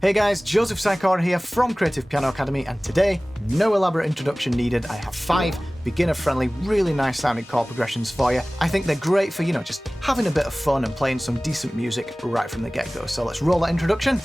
Hey guys, Joseph Chord here from Creative Piano Academy, and today, no elaborate introduction needed. I have 5 beginner-friendly, really nice sounding chord progressions for you. I think they're great for, just having a bit of fun and playing some decent music right from the get-go. So let's roll that introduction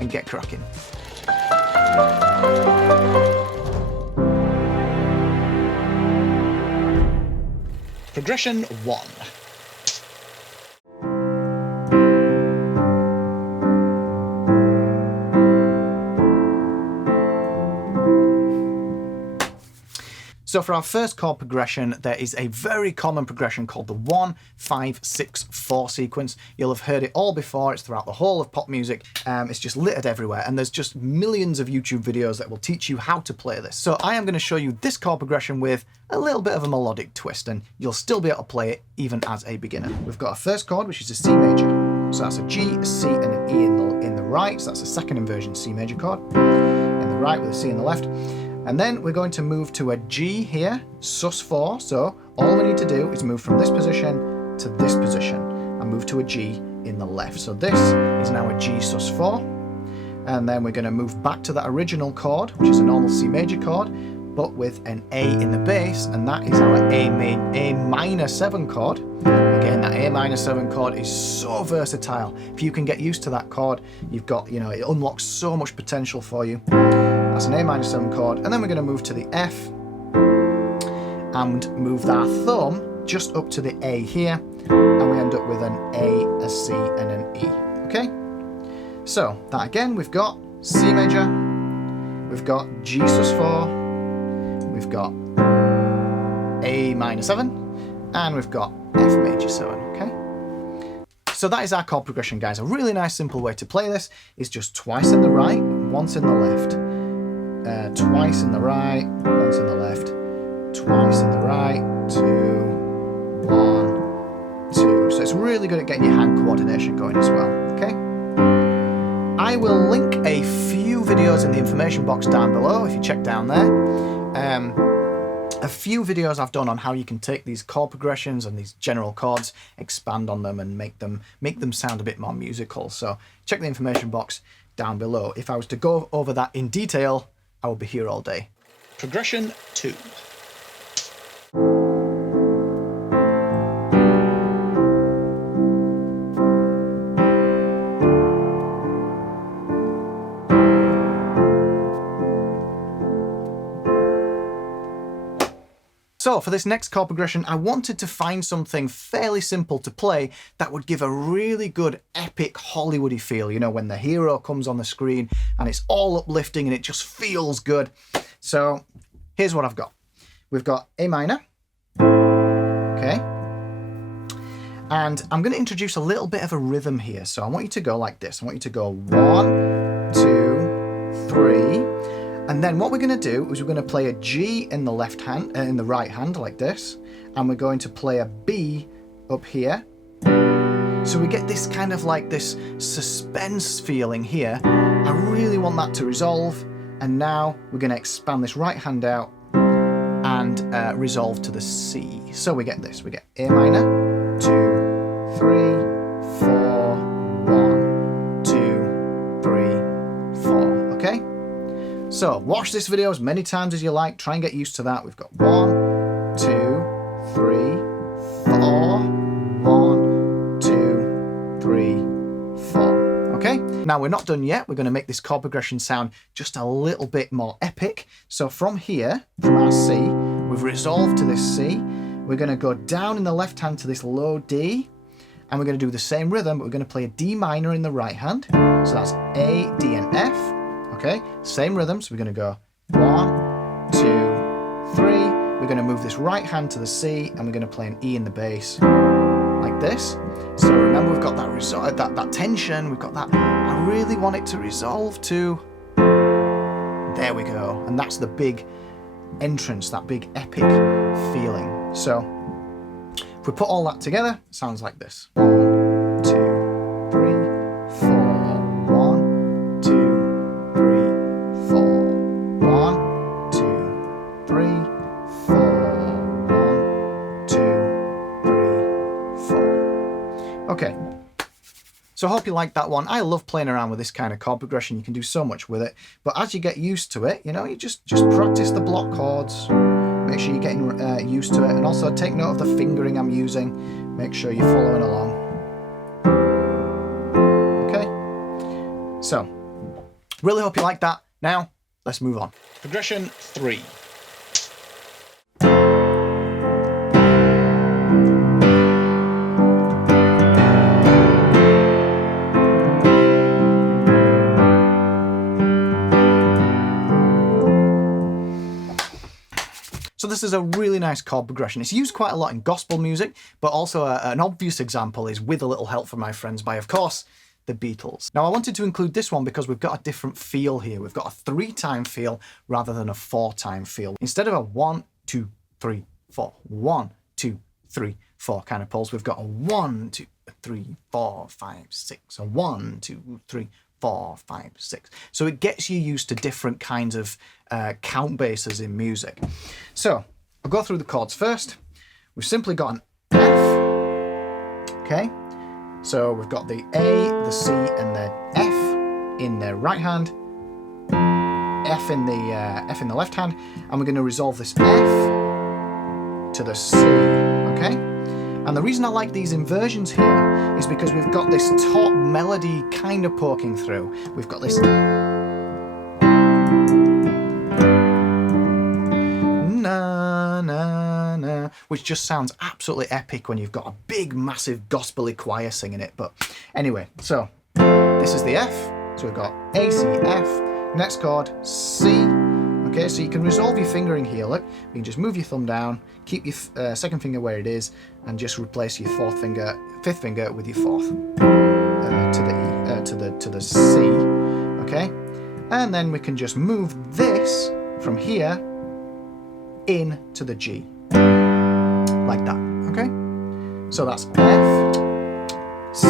and get cracking. Progression 1. So for our first chord progression, there is a very common progression called the 1-5-6-4 sequence. You'll have heard it all before. It's throughout the whole of pop music. It's just littered everywhere, and there's just millions of YouTube videos that will teach you how to play this. So I am going to show you this chord progression with a little bit of a melodic twist, and you'll still be able to play it even as a beginner. We've got our first chord, which is a C major. So that's a G, a C, and an E in the right. So that's a second inversion C major chord in the right with a C in the left. And then we're going to move to a G here, sus4. So all we need to do is move from this position to this position and move to a G in the left. So this is now a G sus4. And then we're going to move back to that original chord, which is a normal C major chord, but with an A in the bass, and that is our A minor 7 chord. Again, that A minor 7 chord is so versatile. If you can get used to that chord, you've got, it unlocks so much potential for you. That's an A minor 7 chord, and then we're going to move to the F and move our thumb just up to the A here, and we end up with an A, a C, and an E. Okay? So that again, we've got C major, we've got G sus4, we've got A minor 7, and we've got F major 7. Okay? So that is our chord progression, guys. A really nice, simple way to play this is just twice in the right, once in the left. Twice in the right, once in the left, twice in the right, 2, 1, 2. So it's really good at getting your hand coordination going as well, okay? I will link a few videos in the information box down below if you check down there. A few videos I've done on how you can take these chord progressions and these general chords, expand on them and make them sound a bit more musical. So check the information box down below. If I was to go over that in detail, I will be here all day. Progression 2. So for this next chord progression, I wanted to find something fairly simple to play that would give a really good epic Hollywoody feel, when the hero comes on the screen and it's all uplifting and it just feels good. So here's what I've got. We've got A minor, okay? And I'm going to introduce a little bit of a rhythm here. So I want you to go like this. I want you to go 1, 2, 3. And then what we're going to do is we're going to play a G in the left hand, in the right hand like this, and we're going to play a B up here. So we get this kind of like this suspense feeling here. I really want that to resolve, and now we're going to expand this right hand out and resolve to the C. So we get this. We get A minor, 2, 3, 4, 1, 2, 3, 4. Okay? So watch this video as many times as you like. Try and get used to that. We've got 1, 2, 3, 4, 1, 2, 3, 4. Okay? Now we're not done yet. We're going to make this chord progression sound just a little bit more epic. So from here, from our C, we've resolved to this C. We're going to go down in the left hand to this low D, and we're going to do the same rhythm, but we're going to play a D minor in the right hand. So that's A, D, and F. Okay, same rhythm, so we're going to go 1, 2, 3. We're going to move this right hand to the C, and we're going to play an E in the bass, like this. So remember, we've got that tension, we've got that. I really want it to resolve to. There we go, and that's the big entrance, that big epic feeling. So if we put all that together, it sounds like this: 1, 2, 3, 4. 1, 2, 3, 4. 1, 2, 3, 4. 1, 2, 3, 4. Okay. So I hope you liked that one. I love playing around with this kind of chord progression. You can do so much with it. But as you get used to it, you know, you just practice the block chords. Make sure you're getting used to it. And also take note of the fingering I'm using. Make sure you're following along. Okay? So, really hope you liked that. Now, let's move on. Progression 3. So this is a really nice chord progression. It's used quite a lot in gospel music, but also an obvious example is With a Little Help from My Friends by, of course, the Beatles. Now I wanted to include this one because we've got a different feel here. We've got a 3-time feel rather than a 4-time feel. Instead of a 1, 2, 3, 4, 1, 2, 3, 4 kind of pulse, we've got a 1, 2, 3, 4, 5, 6, a 1, 2, 3, 4, 5, 6. So it gets you used to different kinds of count bases in music. So I'll go through the chords first. We've simply got an F. Okay. So we've got the A, the C, and the F in the right hand, F in the left hand, and we're going to resolve this F to the C. Okay. And the reason I like these inversions here is because we've got this top melody kind of poking through. We've got this na na na, which just sounds absolutely epic when you've got a big, massive gospel-y choir singing it. But anyway, so this is the F. So we've got A, C, F. Next chord, C. Okay, so you can resolve your fingering here. Look, you can just move your thumb down, keep your second finger where it is, and just replace your fifth finger with your fourth to the E, to the C. Okay, and then we can just move this from here in to the G, like that. Okay, so that's F, C,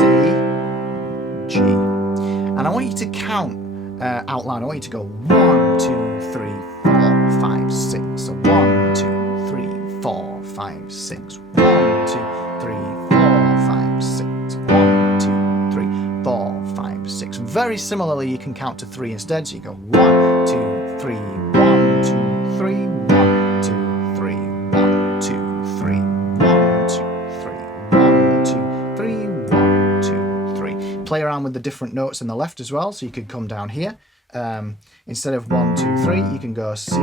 G, and I want you to count out loud. I want you to go 1, 2, 3, 4, 5, 6. So 1, 2, 3, 4, 5, 6. 1, 2, 3, 4, 5, 6. 1, 2, 3, 4, 5, 6. Very similarly, you can count to 3 instead. So you go 1, 2, 3, 1, 2, 3, 1, 2, 3, 1, 2, 3, 1, 2, 3, 1, 2, 3, 1, 2, 3. Play around with the different notes in the left as well. So you could come down here. Instead of 1, 2, 3, you can go C,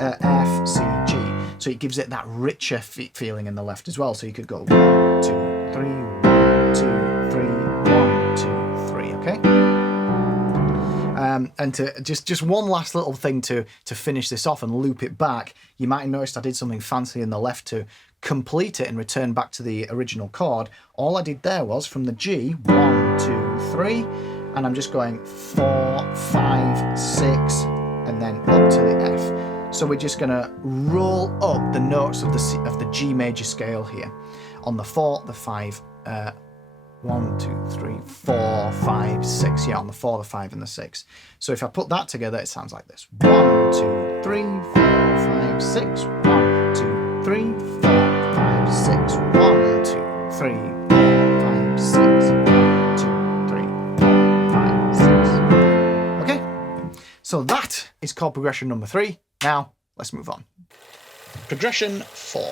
F, C, G. So it gives it that richer feeling in the left as well. So you could go 1, 2, 3, 1, 2, 3, 1, 2, 3. Okay. And to just one last little thing to finish this off and loop it back. You might have noticed I did something fancy in the left to complete it and return back to the original chord. All I did there was from the G, 1, 2, 3. And I'm just going 4, 5, 6, and then up to the F. So we're just going to roll up the notes of the G major scale here. On the 4, the 5, 1, 2, 3, 4, 5, 6. Yeah, on the 4, the 5, and the 6. So if I put that together, it sounds like this. 1, 2, 3, 4, 5, 6. 1, 2, 3, 4, 5, 6. 1, 2, 3, 4, 5, 6. So that is chord progression number 3. Now, let's move on. Progression 4.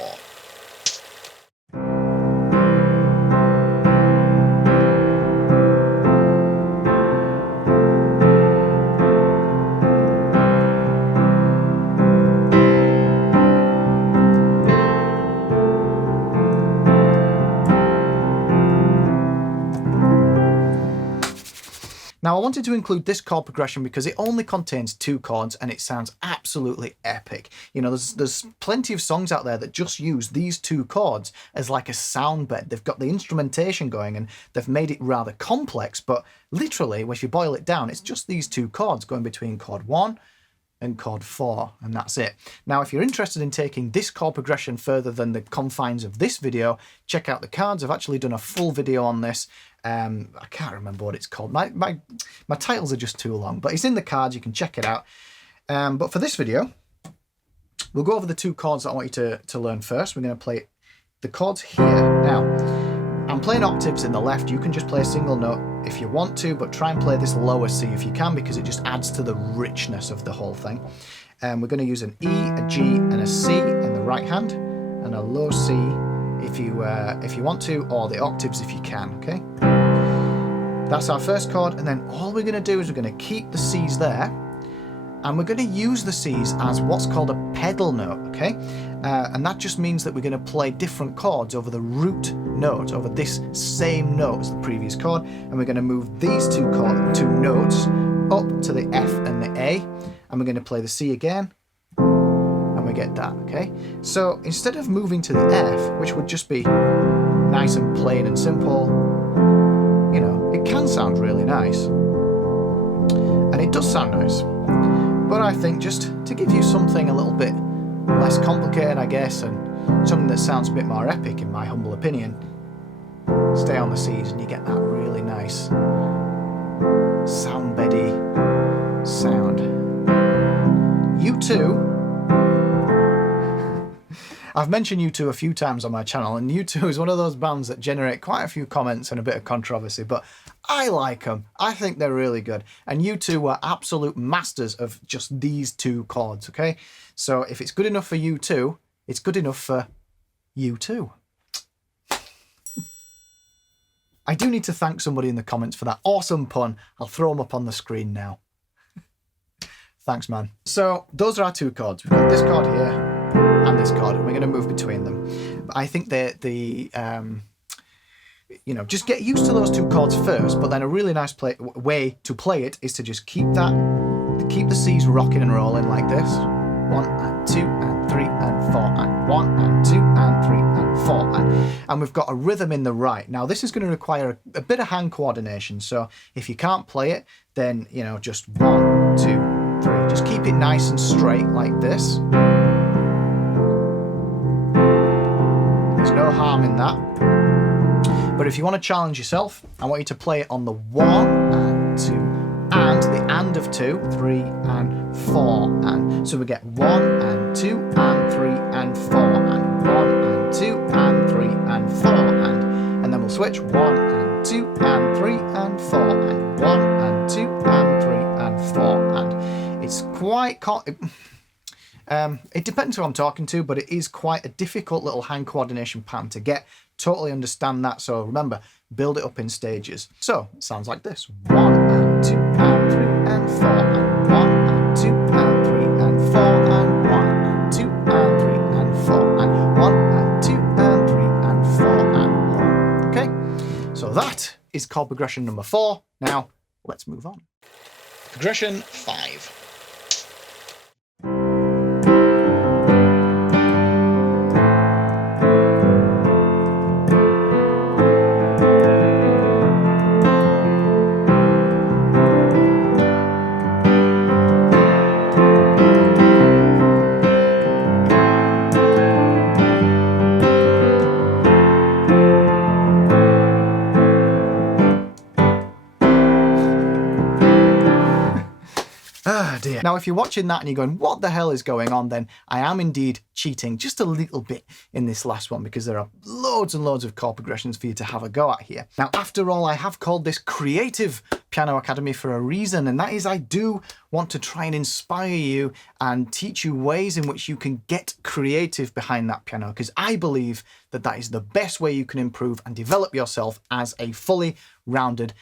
Now I wanted to include this chord progression because it only contains 2 chords and it sounds absolutely epic. You know, there's plenty of songs out there that just use these 2 chords as like a sound bed. They've got the instrumentation going and they've made it rather complex, but literally, if you boil it down, it's just these 2 chords going between chord 1 and chord 4, and that's it. Now, if you're interested in taking this chord progression further than the confines of this video, check out the cards. I've actually done a full video on this. I can't remember what it's called. My titles are just too long, but it's in the cards. You can check it out. But for this video, we'll go over the 2 chords that I want you to learn first. We're going to play the chords here. Now, I'm playing octaves in the left. You can just play a single note if you want to, but try and play this lower C if you can, because it just adds to the richness of the whole thing. We're going to use an E, a G, and a C in the right hand, and a low C if you want to, or the octaves if you can, okay? That's our first chord, and then all we're going to do is we're going to keep the C's there, and we're going to use the C's as what's called a pedal note, okay? And that just means that we're going to play different chords over the root note, over this same note as the previous chord, and we're going to move these two notes up to the F and the A, and we're going to play the C again, and we get that, okay? So instead of moving to the F, which would just be nice and plain and simple, you know, it can sound really nice, and it does sound nice, but I think just to give you something a little bit less complicated, I guess, and something that sounds a bit more epic, in my humble opinion, stay on the C's and you get that really nice sound beddy sound. U2, I've mentioned U2 a few times on my channel, and U2 is one of those bands that generate quite a few comments and a bit of controversy, but I like them. I think they're really good. And U2 were absolute masters of just these two chords, okay? So if it's good enough for U2, it's good enough for U2. I do need to thank somebody in the comments for that awesome pun. I'll throw them up on the screen now. Thanks, man. So those are our two chords. We've got this chord here and this chord, and we're going to move between them. But I think you know, just get used to those two chords first, but then a really nice way to play it is to just keep the C's rocking and rolling like this. 1 and 2 and 3 and 4 and 1 and 2 and 3 and 4 and we've got a rhythm in the right. Now this is going to require a bit of hand coordination, so if you can't play it, then, you know, just 1, 2, 3. Just keep it nice and straight like this. There's no harm in that. But if you want to challenge yourself, I want you to play it on the 1 and 2 and the and of 2, 3 and 4 and. So we get 1 and 2 and 3 and 4 and 1 and 2 and 3 and 4 and then we'll switch 1 and 2 and 3 and 4 and 1 and 2 and 3 and 4 and. It's quite it depends who I'm talking to, but it is quite a difficult little hand coordination pattern to get. Totally understand that, so remember, build it up in stages. So it sounds like this: 1 and 2 and 3 and 4 and 1 and 2 and 3 and 4 and 1 and 2 and 3 and 4 and 1 and 2 and 3 and 4 and 1. Okay, so that is chord progression number 4. Now let's move on. Progression 5. Now, if you're watching that and you're going, what the hell is going on, then I am indeed cheating just a little bit in this last one, because there are loads and loads of chord progressions for you to have a go at here. Now, after all, I have called this Creative Piano Academy for a reason, and that is I do want to try and inspire you and teach you ways in which you can get creative behind that piano, because I believe that that is the best way you can improve and develop yourself as a fully rounded,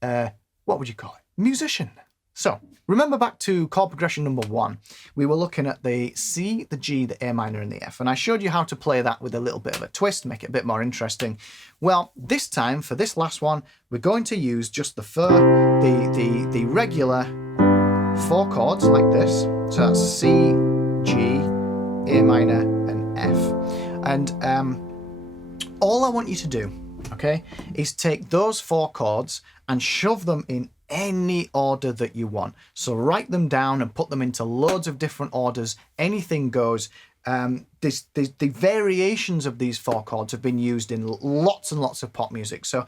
what would you call it, musician. So remember back to chord progression number 1. We were looking at the C, the G, the A minor and the F, and I showed you how to play that with a little bit of a twist, make it a bit more interesting. Well, this time for this last one, we're going to use just the regular 4 chords like this. So that's C, G, A minor and F. And all I want you to do, okay, is take those 4 chords and shove them in any order that you want. So write them down and put them into loads of different orders. Anything goes. The variations of these 4 chords have been used in lots and lots of pop music. So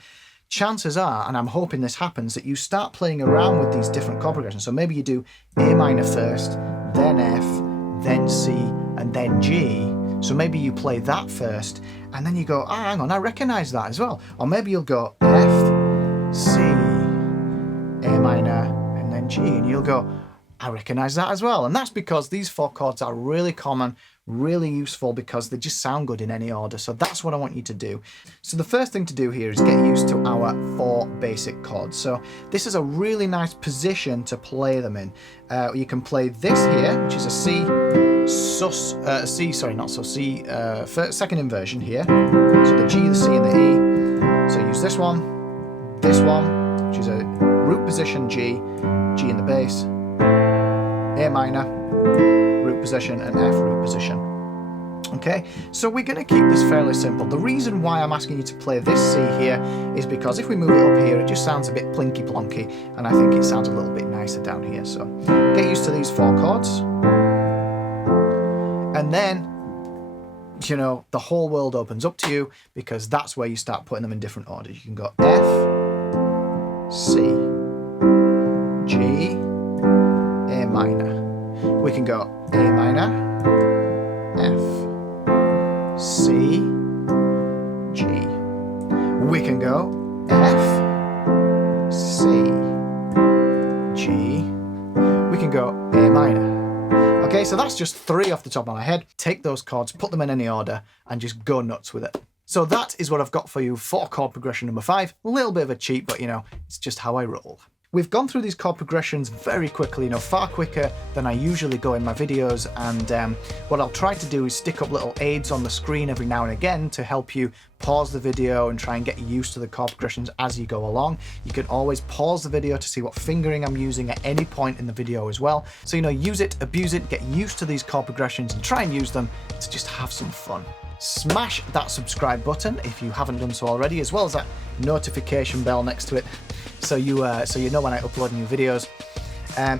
chances are, and I'm hoping this happens, that you start playing around with these different chord progressions. So maybe you do A minor first, then F, then C, and then G. So maybe you play that first, and then you go, ah, hang on, I recognise that as well. Or maybe you'll go F, C, A minor, and then G, and you'll go, I recognise that as well. And that's because these 4 chords are really common, really useful, because they just sound good in any order. So that's what I want you to do. So the first thing to do here is get used to our 4 basic chords. So this is a really nice position to play them in. You can play this here, which is a C, second inversion here. So the G, the C, and the E. So use this one, which is a root position G, G in the bass, A minor, root position, and F root position. Okay, so we're going to keep this fairly simple. The reason why I'm asking you to play this C here is because if we move it up here, it just sounds a bit plinky plonky, and I think it sounds a little bit nicer down here. So get used to these 4 chords, and then, you know, the whole world opens up to you, because that's where you start putting them in different orders. You can go F, C, G, A minor. We can go A minor, F, C, G. We can go F, C, G. We can go A minor. Okay, so that's just 3 off the top of my head. Take those chords, put them in any order, and just go nuts with it. So that is what I've got for you for chord progression number 5. A little bit of a cheat, but you know, it's just how I roll. We've gone through these chord progressions very quickly, you know, far quicker than I usually go in my videos, and what I'll try to do is stick up little aids on the screen every now and again to help you pause the video and try and get used to the chord progressions as you go along. You can always pause the video to see what fingering I'm using at any point in the video as well. So, you know, use it, abuse it, get used to these chord progressions and try and use them to just have some fun. Smash that subscribe button if you haven't done so already, as well as that notification bell next to it, so you know when I upload new videos.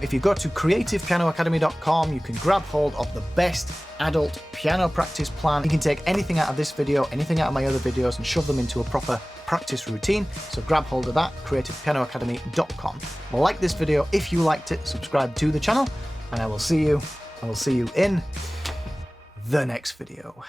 If you go to creativepianoacademy.com, you can grab hold of the best adult piano practice plan. You can take anything out of this video, anything out of my other videos, and shove them into a proper practice routine. So grab hold of that, creativepianoacademy.com. Like this video if you liked it, subscribe to the channel, and I will see you in the next video.